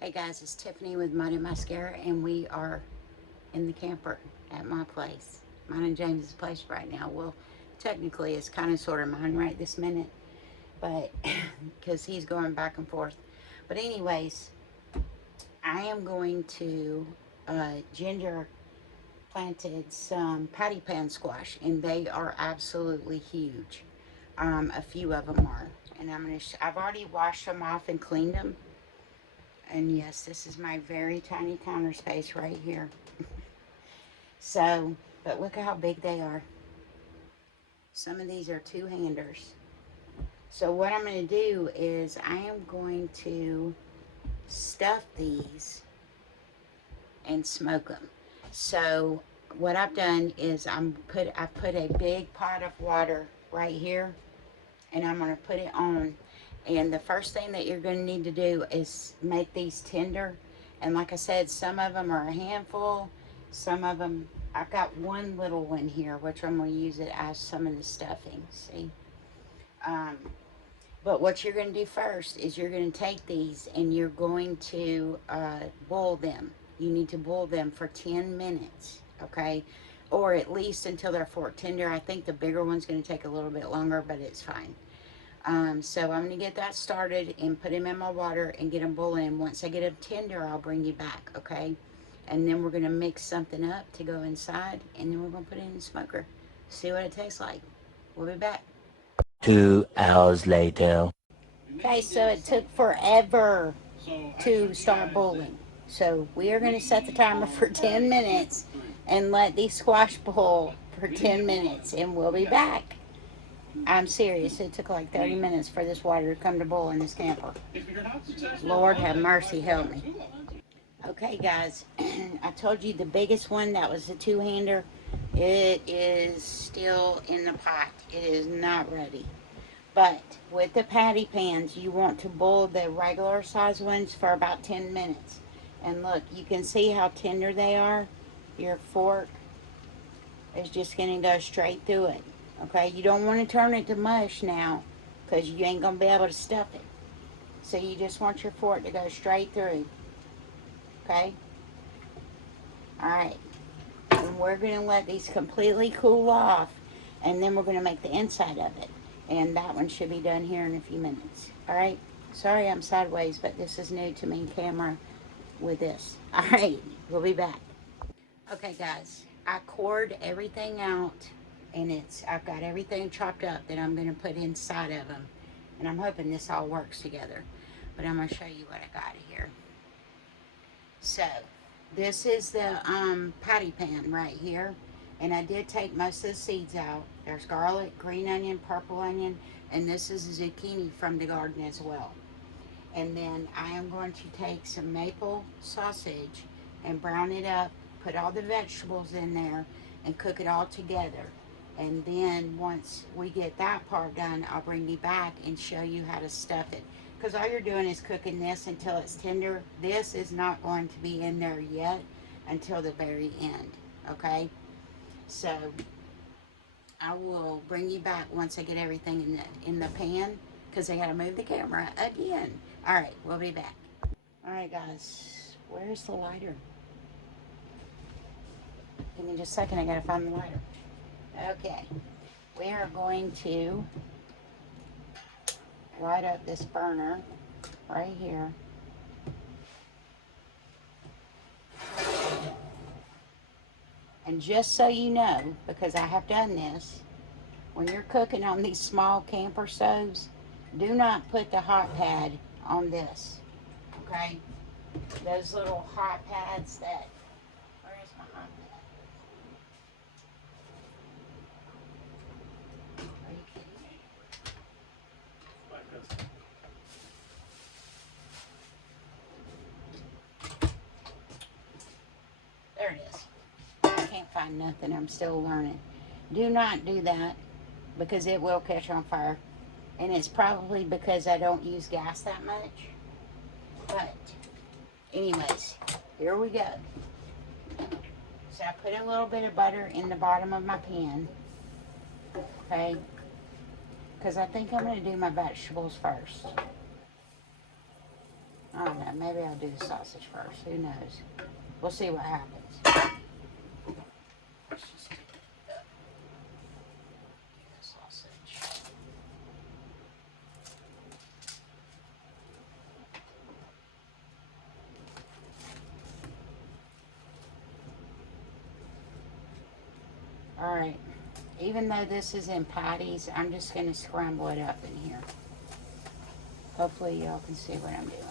Hey guys, it's Tiffany with Mine Mascara, and we are in the camper at my place. Mine and James's place right now. Well, technically, it's kind of sort of mine right this minute, but because he's going back and forth. But anyways, I am going to Ginger planted some patty pan squash, and they are absolutely huge. A few of them are, and I've already washed them off and cleaned them. And yes, this is my very tiny counter space right here. So, but look at how big they are. Some of these are two-handers. So what I'm going to do is I am going to stuff these and smoke them. So what I've done is I've put a big pot of water right here, and I'm going to put it on. And the first thing that you're going to need to do is make these tender. And like I said, some of them are a handful. Some of them, I've got one little one here, which I'm going to use it as some of the stuffing. See? Um, but what you're going to do first is you're going to take these and you're going to boil them. You need to boil them for 10 minutes, okay? Or at least until they're fork tender. I think the bigger one's going to take a little bit longer, but it's fine. So I'm going to get that started and put them in my water and get them boiling. And once I get them tender, I'll bring you back, okay? And then we're going to mix something up to go inside, and then we're going to put it in the smoker. See what it tastes like. We'll be back. 2 hours later. Okay, so it took forever to start boiling. So we are going to set the timer for 10 minutes and let these squash boil for 10 minutes, and we'll be back. I'm serious. It took like 30 minutes for this water to come to boil in this camper. Lord have mercy, help me. Okay, guys. I told you the biggest one, that was the two-hander. It is still in the pot. It is not ready. But with the patty pans, you want to boil the regular size ones for about 10 minutes. And look, you can see how tender they are. Your fork is just going to go straight through it. Okay, you don't want to turn it to mush now because you ain't going to be able to stuff it. So you just want your fork to go straight through. Okay? Alright. And we're going to let these completely cool off, and then we're going to make the inside of it. And that one should be done here in a few minutes. Alright? Sorry I'm sideways, but this is new to me, camera with this. Alright, we'll be back. Okay, guys. I cored everything out, and I've got everything chopped up that I'm going to put inside of them. And I'm hoping this all works together. But I'm going to show you what I got here. So, this is the patty pan right here. And I did take most of the seeds out. There's garlic, green onion, purple onion, and this is a zucchini from the garden as well. And then I am going to take some maple sausage and brown it up, put all the vegetables in there, and cook it all together. And then once we get that part done, I'll bring you back and show you how to stuff it. Because all you're doing is cooking this until it's tender. This is not going to be in there yet until the very end, okay? So I will bring you back once I get everything in the pan, because I got to move the camera again. All right, we'll be back. All right, guys, where's the lighter? Give me just a second. I got to find the lighter. Okay, we are going to light up this burner right here. And just so you know, because I have done this, when you're cooking on these small camper stoves, do not put the hot pad on this, okay? Those little hot pads that, where is my hot pad? Are you kidding me? There it is. I can't find nothing. I'm still learning. Do not do that because it will catch on fire. And it's probably because I don't use gas that much. But anyways, here we go. So I put a little bit of butter in the bottom of my pan. Okay? Because I think I'm going to do my vegetables first. I don't know. Maybe I'll do the sausage first. Who knows? We'll see what happens. Let's just do the sausage. All right. Even though this is in patties, I'm just going to scramble it up in here. Hopefully y'all can see what I'm doing.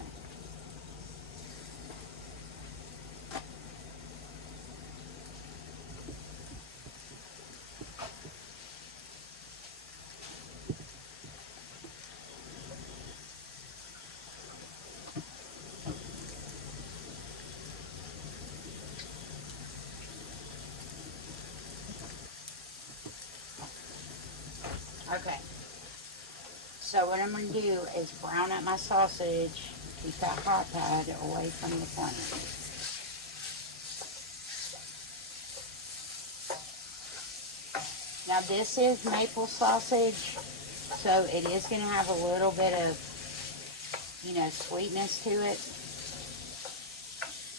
Okay. So what I'm going to do is brown up my sausage, keep that hot pad away from the flame. Now this is maple sausage, so it is going to have a little bit of, sweetness to it.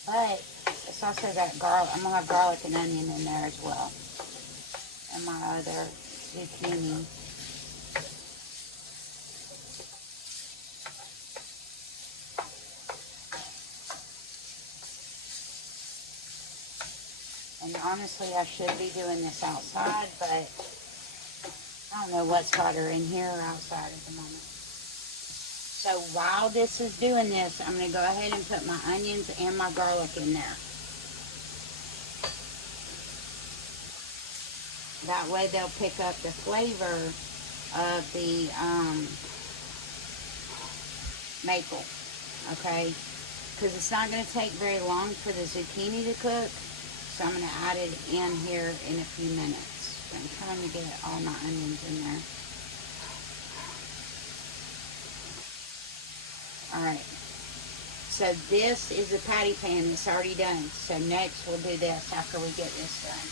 But it's also got garlic. I'm going to have garlic and onion in there as well. And my other zucchini. And honestly, I should be doing this outside, but I don't know what's hotter in here or outside at the moment. So while this is doing this, I'm going to go ahead and put my onions and my garlic in there. That way they'll pick up the flavor of the maple, okay? Because it's not going to take very long for the zucchini to cook, so I'm going to add it in here in a few minutes. I'm trying to get all my onions in there. Alright, so this is the patty pan that's already done. So next we'll do this after we get this done.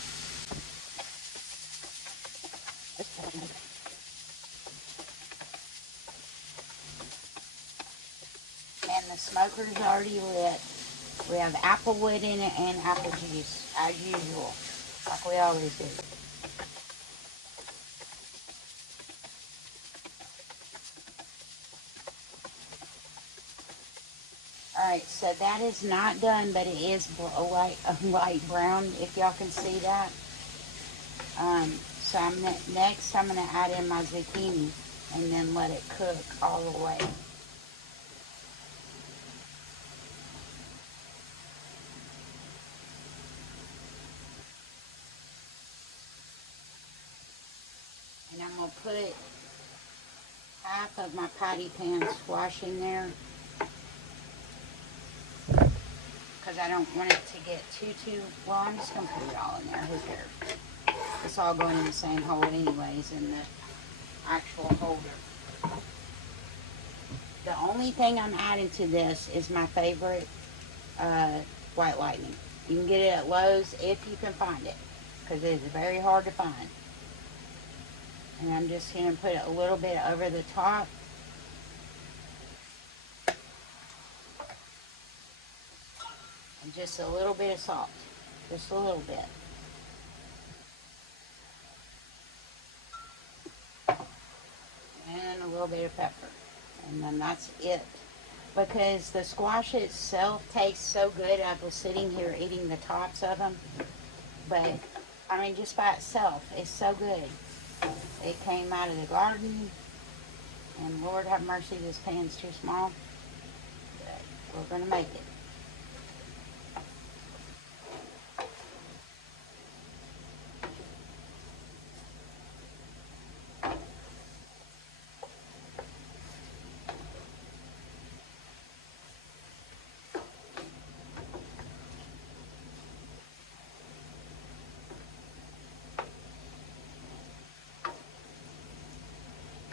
And the smoker's already lit. We have apple wood in it and apple juice, as usual, like we always do. Alright, so that is not done, but it is a light brown, if y'all can see that. So next I'm going to add in my zucchini and then let it cook all the way. And I'm going to put half of my patty pan squash in there, because I don't want it to get too, well, I'm just going to put it all in there, who cares? It's all going in the same hole anyways, in the actual holder. The only thing I'm adding to this is my favorite White Lightning. You can get it at Lowe's if you can find it, because it is very hard to find. And I'm just going to put it a little bit over the top. And just a little bit of salt. Just a little bit. And a little bit of pepper. And then that's it. Because the squash itself tastes so good. I was sitting here eating the tops of them. But, I mean, just by itself, it's so good. It came out of the garden. And Lord have mercy, this pan's too small. But we're going to make it.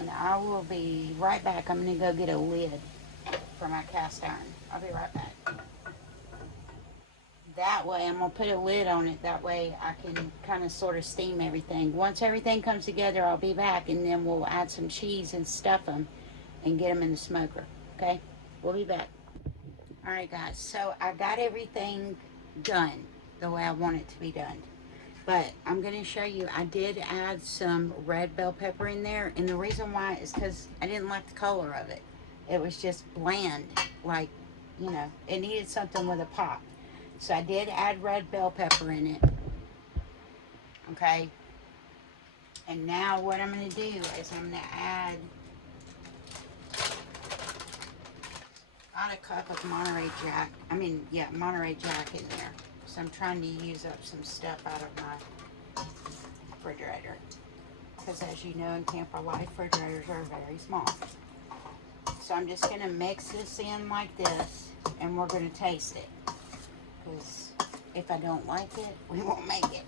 And I will be right back. I'm going to go get a lid for my cast iron. I'll be right back. That way, I'm going to put a lid on it. That way, I can kind of sort of steam everything. Once everything comes together, I'll be back, and then we'll add some cheese and stuff them and get them in the smoker. Okay? We'll be back. Alright guys, so I got everything done the way I want it to be done. But I'm going to show you, I did add some red bell pepper in there. And the reason why is because I didn't like the color of it. It was just bland. Like, you know, it needed something with a pop. So I did add red bell pepper in it. Okay. And now what I'm going to do is I'm going to add about a cup of Monterey Jack. Monterey Jack in there. So I'm trying to use up some stuff out of my refrigerator. Because as you know, in Camper Life, refrigerators are very small. So I'm just going to mix this in like this, and we're going to taste it. Because if I don't like it, we won't make it.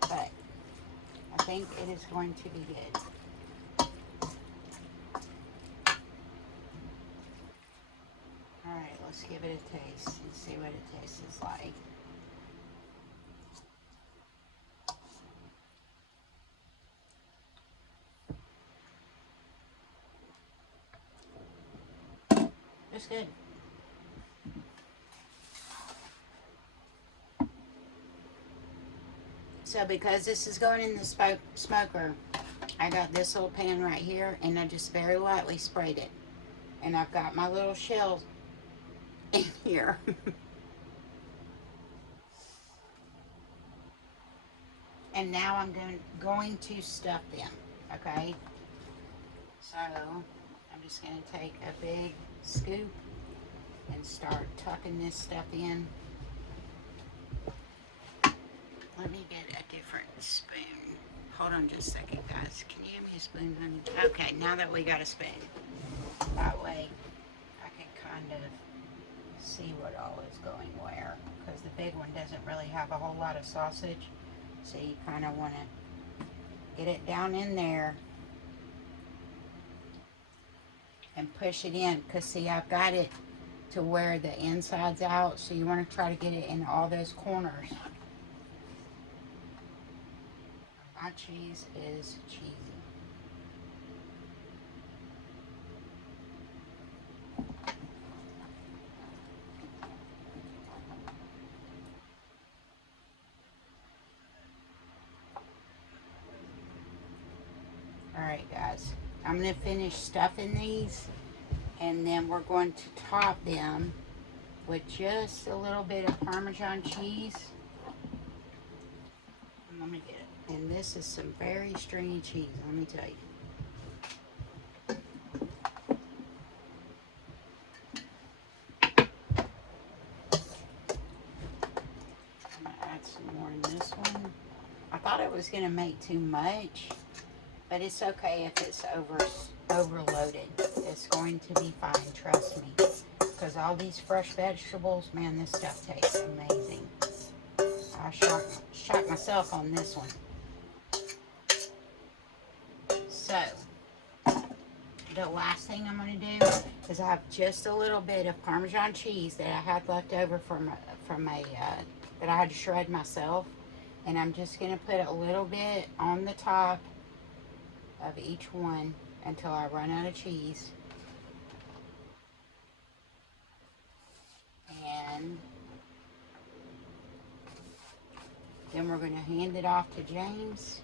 But I think it is going to be good. Alright, let's give it a taste and see what it tastes like. It's good. So because this is going in the smoker, I got this little pan right here, and I just very lightly sprayed it. And I've got my little shells in here. And now I'm going to stuff them, okay? So I'm just going to take a big scoop and start tucking this stuff in. Let me get a different spoon. Hold on just a second, guys. Can you give me a spoon, honey? Okay, now that we got a spoon, that way I can kind of see what all is going where. Because the big one doesn't really have a whole lot of sausage. So you kind of want to get it down in there and push it in. Because see, I've got it to where the inside's out. So you want to try to get it in all those corners. My cheese is cheesy. Alright guys, I'm going to finish stuffing these, and then we're going to top them with just a little bit of Parmesan cheese. Let me get it. And this is some very stringy cheese, let me tell you. I'm going to add some more in this one. I thought it was going to make too much, but it's okay if it's overloaded. It's going to be fine, trust me. Because all these fresh vegetables, man, this stuff tastes amazing. I shot myself on this one. So, the last thing I'm going to do is I have just a little bit of Parmesan cheese that I had left over that I had to shred myself. And I'm just going to put a little bit on the top of each one until I run out of cheese. And then we're going to hand it off to James.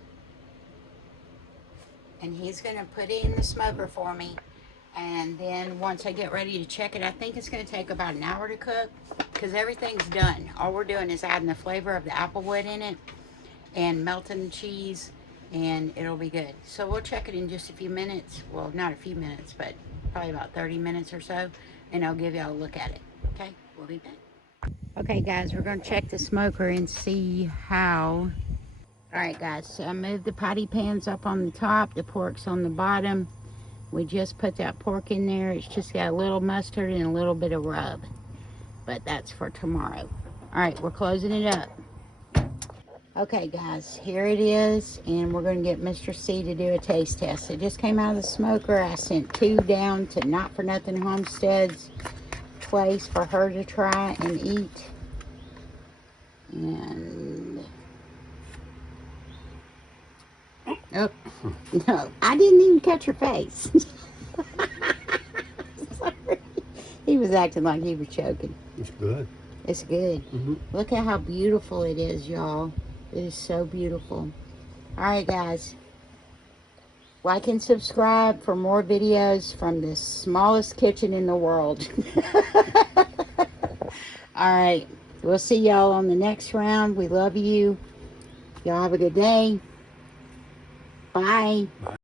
And he's going to put it in the smoker for me. And then once I get ready to check it, I think it's going to take about an hour to cook because everything's done. All we're doing is adding the flavor of the applewood in it and melting the cheese, and it'll be good. So we'll check it in just a few minutes. Well, not a few minutes, but probably about 30 minutes or so, and I'll give y'all a look at it. Okay, we'll be back. Okay guys, we're going to check the smoker and see how. Alright guys, so I moved the patty pans up on the top, the pork's on the bottom. We just put that pork in there. It's just got a little mustard and a little bit of rub. But that's for tomorrow. Alright, we're closing it up. Okay guys, here it is. And we're going to get Mr. C to do a taste test. It just came out of the smoker. I sent 2 down to Not For Nothing Homestead's place for her to try and eat. And... oh, no, I didn't even catch her face. Sorry. He was acting like he was choking. It's good. It's good. Mm-hmm. Look at how beautiful it is, y'all. It is so beautiful. All right, guys. Like and subscribe for more videos from the smallest kitchen in the world. All right. We'll see y'all on the next round. We love you. Y'all have a good day. Bye. Bye.